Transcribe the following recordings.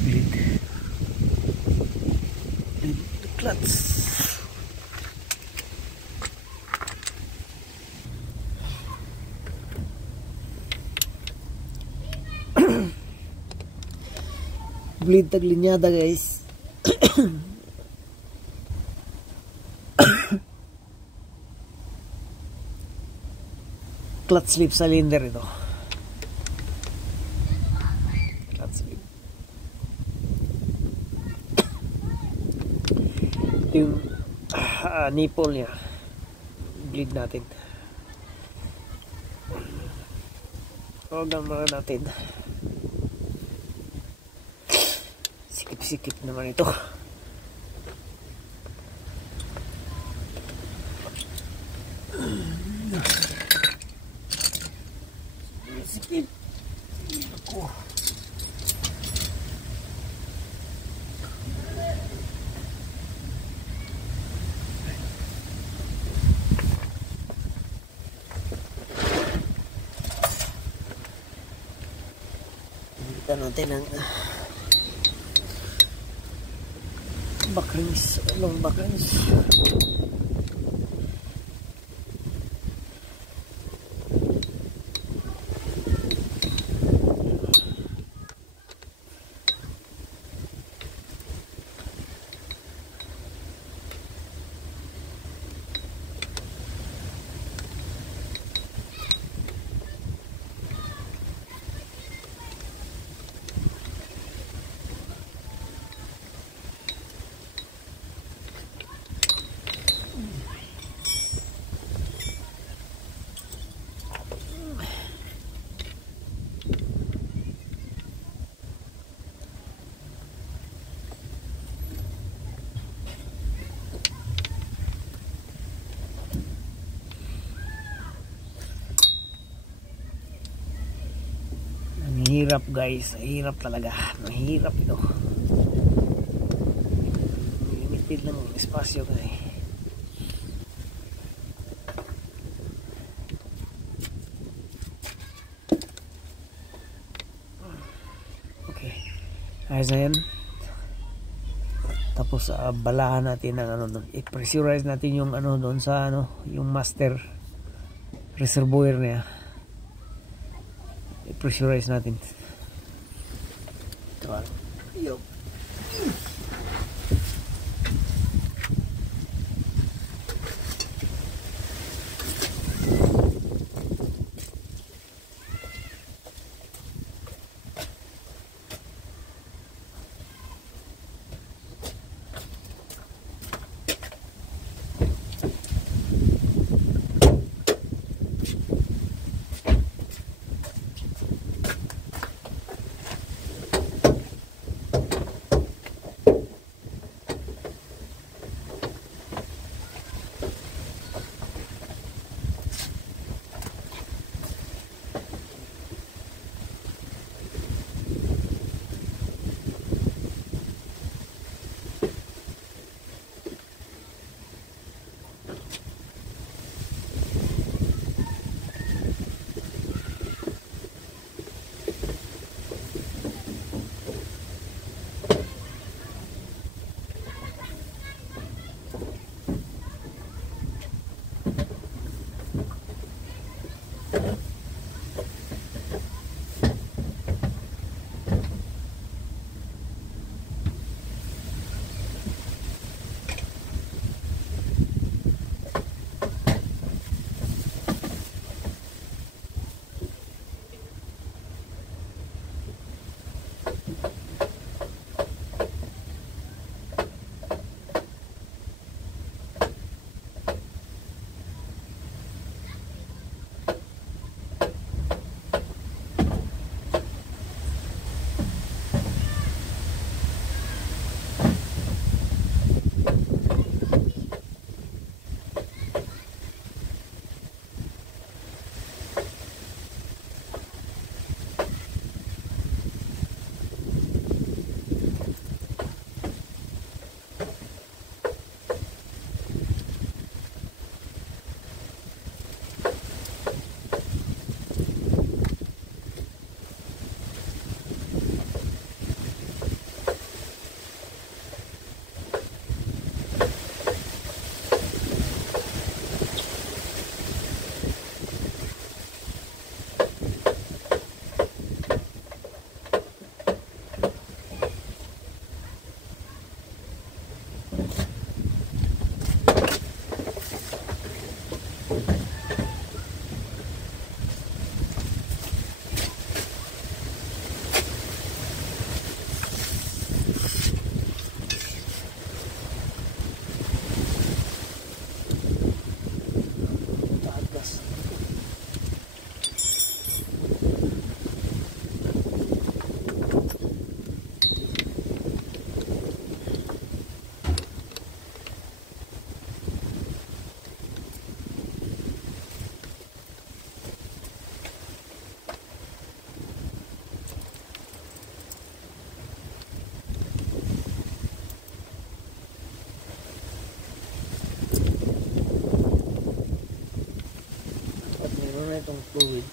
bleed the clutch. Bleed tag linyada guys. Clutch slip cylinder ito. Clutch slip. Yung nipple niya bleed natin. Huwag muna natin. Sikip naman ito. Sikip. Ako. Kita natin ang backrings, long backrings. Hirap guys, hirap talaga, mahirap ito. Limited lang ang espasyo guys. Okay, ayos na yan. Tapos balahan natin ang ano doon, i-pressurize natin yung ano doon sa ano, yung master reservoir niya. I-pressurize natin. Ito ba? Yup. fluid.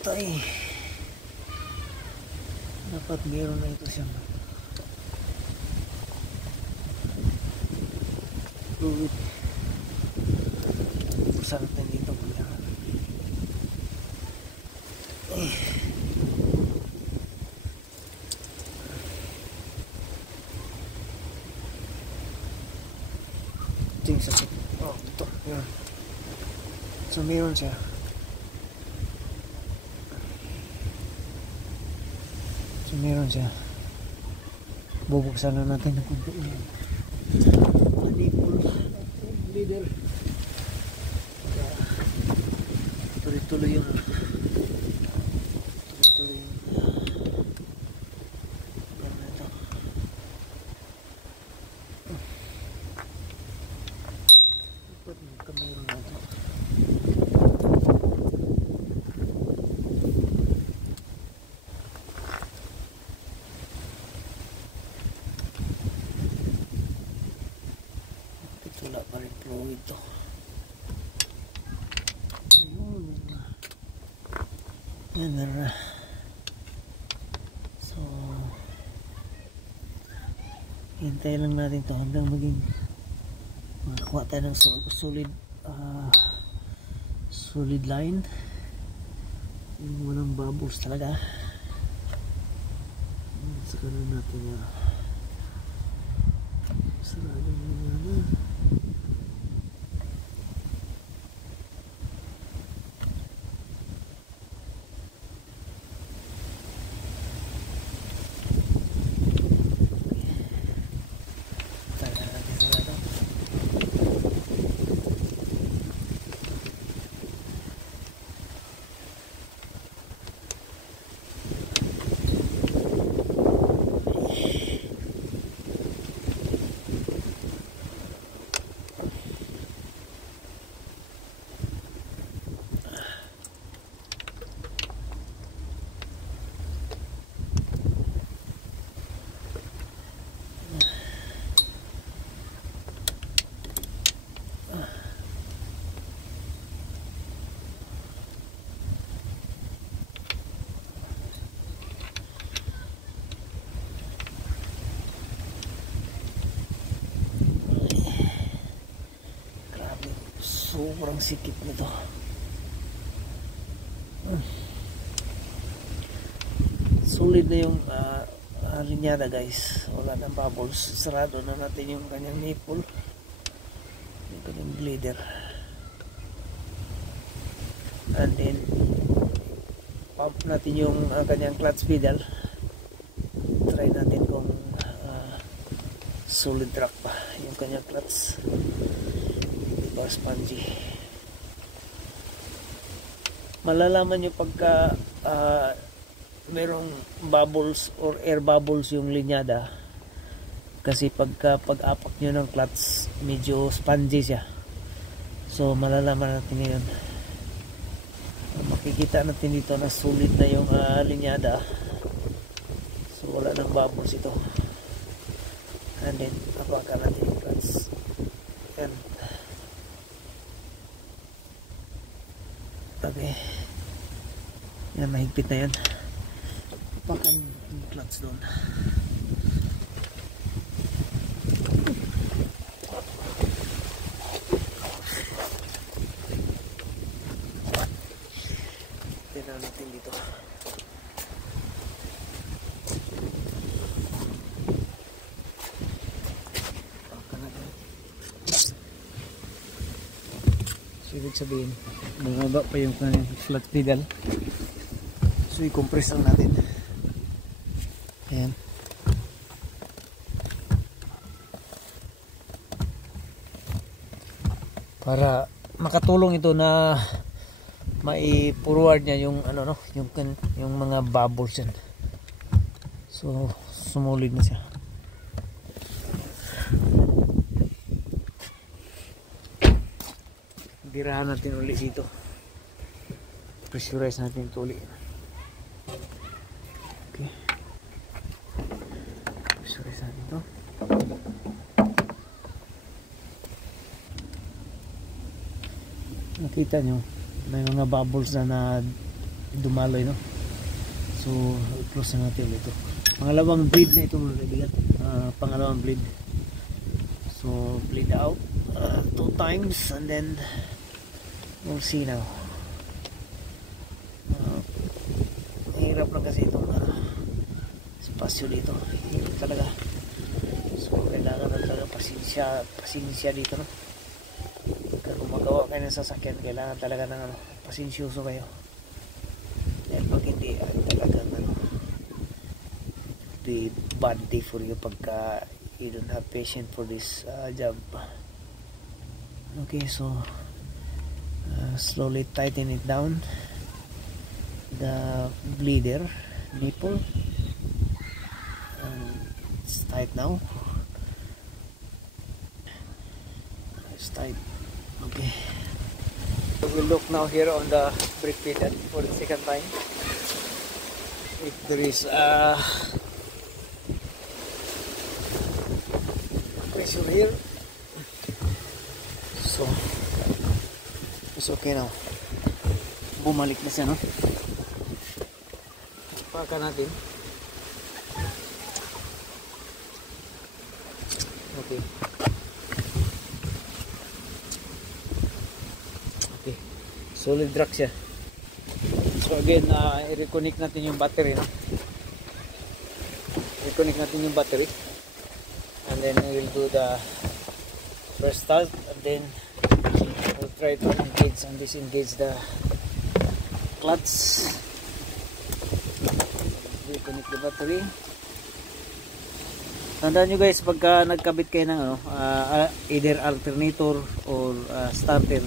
Ito dapat meron na ito siyang fluid. Buksan natin dito muna. Ito yung sakit. Oh, ito. Yan. So meron siya. So meron siya. Bubuksan na natin ng kunti. Manipul leader. Tuloy-tuloy yung yan na ito. Dapat magkameron na ito. Wala pa rin fluid to. Ayun. Yan na. So hintay lang natin to hanggang maging makakuha tayo ng solid line. Yung walang bubbles talaga. Saka na natin sarado yung sobrang sikip nito. Solid na yung linyada guys, wala nang bubbles. Sarado na natin yung kanyang nipple, yung kanyang bleeder, and then pump natin yung kanyang clutch pedal. Try natin kung solid track pa yung kanyang clutch, hindi ba spongy. Malalaman nyo pagka merong bubbles or air bubbles yung linyada, kasi pag-apak nyo ng clutch medyo spongy siya. So malalaman natin ngayon, makikita natin dito na solid na yung linyada, so wala nang bubbles ito. And then apakan natin yung clutch. Yan. Okay, yan, mahigpit na yan. Apakan yung clutch doon. Tignan natin dito. So, ibig sabihin, bumaba pa yung flat pedal. So, i-compress lang natin. Ayan. Para makatulong ito na mai-forward niya yung ano, no, yung mga bubbles yan. So, sumulid na siya. Birahan natin ulit dito. Pressurize natin ito ulit. Okay. Pressurize natin ito. Nakita nyo, may mga bubbles na dumaloy, no? So, i-close na natin ulit ito. Pangalawang bleed na ito mga kaibigan. Pangalawang bleed. So, bleed out 2 times and then we'll see now. Mahirap lang kasi itong spasyo dito. Hirap talaga. So kailangan na talaga pasensya dito, no? Kung magawa kayo ng sasakyan, kailangan talaga ng pasensyoso kayo. Dahil pag hindi, talagang be bad day for you pagka you don't have patience for this job. Okay, so slowly tighten it down, the bleeder nipple, and it's tight now. It's tight. Okay, so we'll look now here on the brake pedal for the second time if there is pressure here. So it's okay now. Bumalik na siya, no? Paka natin. Okay. Okay. Solid track siya. So again, i-reconnect natin yung battery, no? Reconnect natin yung battery. And then we'll do the first start, and then we'll try to engage and disengage the clutch. Reconnect the battery. Tandaan nyo guys, pagka nagkabit kayo ng either alternator or starter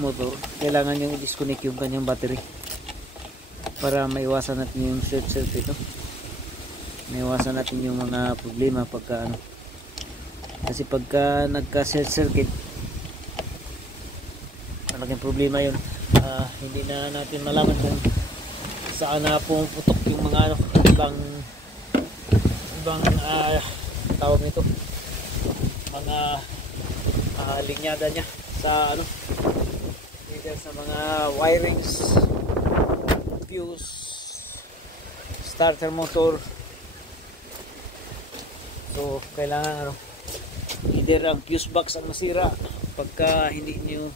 motor, kailangan nyo i-disconnect yung kanyang battery para maiwasan natin yung short circuit, no? Maiwasan natin yung mga problema pagka kasi pagka nagka-short circuit, malaking problema yun. Hindi na natin malaman kung saan na pumuputok yung mga ibang tawag nito, mga linyada nya sa either sa mga wirings, fuse, starter motor. So kailangan either ang fuse box ang masira pagka hindi nyo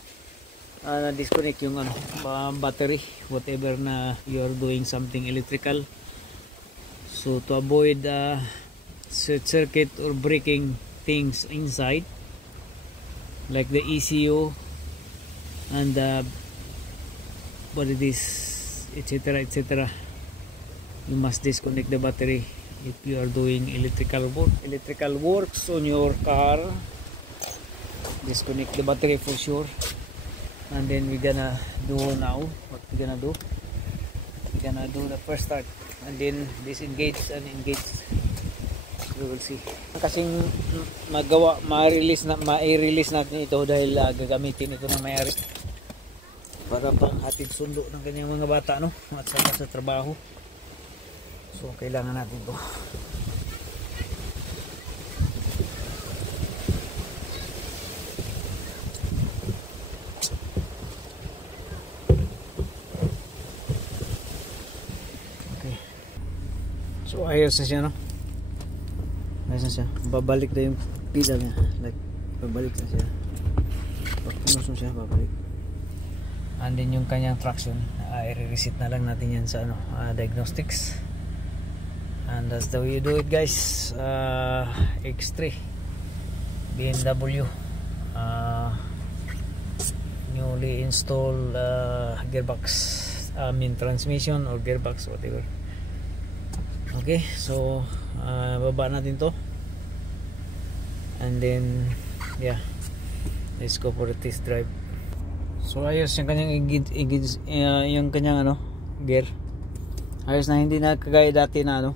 na-disconnect yung battery, whatever na you're doing something electrical, so to avoid short circuit or breaking things inside like the ECU and what it is, etc, etc, you must disconnect the battery if you are doing electrical works on your car. Disconnect the battery for sure. And then we're gonna do now what we're gonna do. We're gonna do the first start and then disengage and engage. We will see. Kasing ma-release natin ito dahil gagamitin ito ng may-ari para pang hatid sundo ng kanyang mga bata, no, at saka sa trabaho. So kailangan natin ito. So ayos na siya, no? Ayos na siya. Babalik na yung pila niya. Like, babalik na siya. Pag pinusong siya, babalik. And then yung kanyang traction, i-reset na lang natin yan sa diagnostics. And that's the way you do it, guys. X3 BMW newly installed gearbox, transmission or gearbox, whatever. Okay, so baba natin to and then yeah, let's go for the test drive. So ayos yung kanyang yung kanyang gear, ayos na, hindi na kagaya dati na